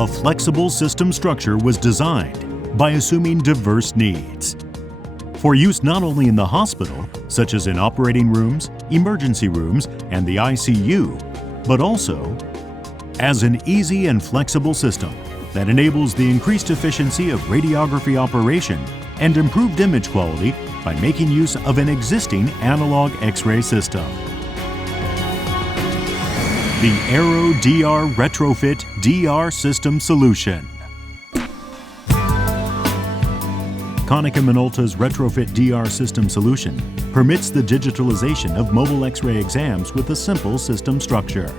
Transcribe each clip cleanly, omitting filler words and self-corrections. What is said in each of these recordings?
A flexible system structure was designed by assuming diverse needs. For use not only in the hospital, such as in operating rooms, emergency rooms, and the ICU, but also as an easy and flexible system that enables the increased efficiency of radiography operation and improved image quality by making use of an existing analog X-ray system. The AeroDR Retrofit DR System Solution. Konica Minolta's Retrofit DR System Solution permits the digitalization of mobile X-ray exams with a simple system structure.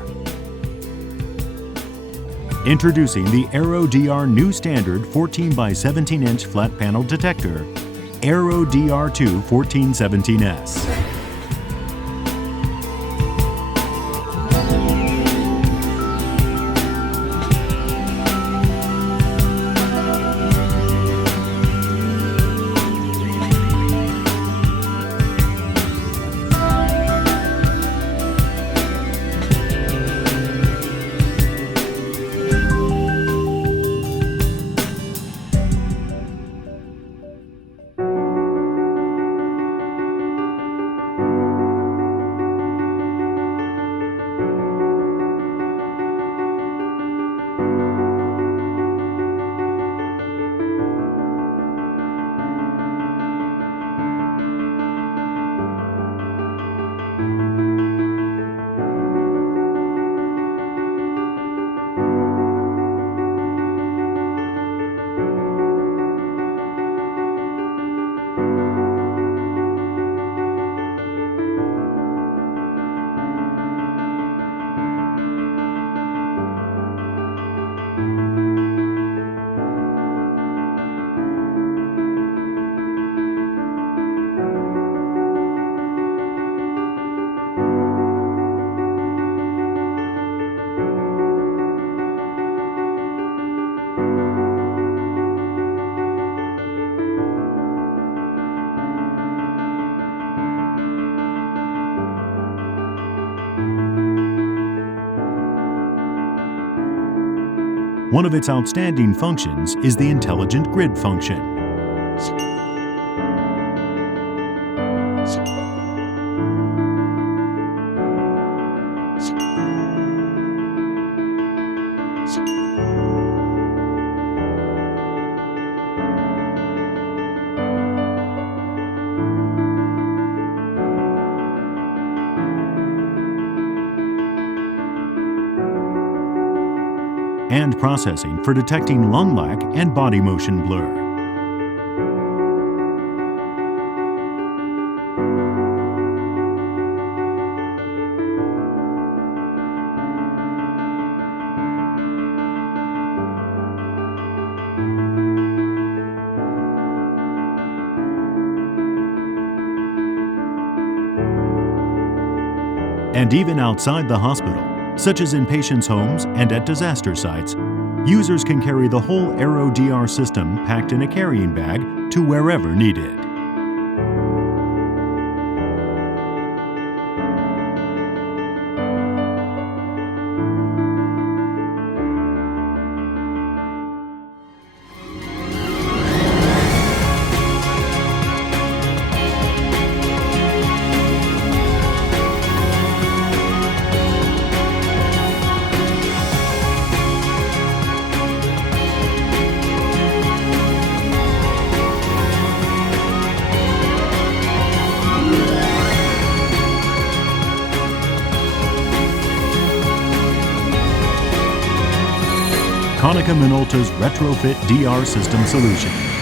Introducing the AeroDR new standard 14 by 17 inch flat panel detector, AeroDR2 1417S. One of its outstanding functions is the intelligent grid function. And processing for detecting lung lac and body motion blur. And even outside the hospital, such as in patients' homes and at disaster sites, users can carry the whole AeroDR system packed in a carrying bag to wherever needed. Konica Minolta's Retrofit DR System Solution.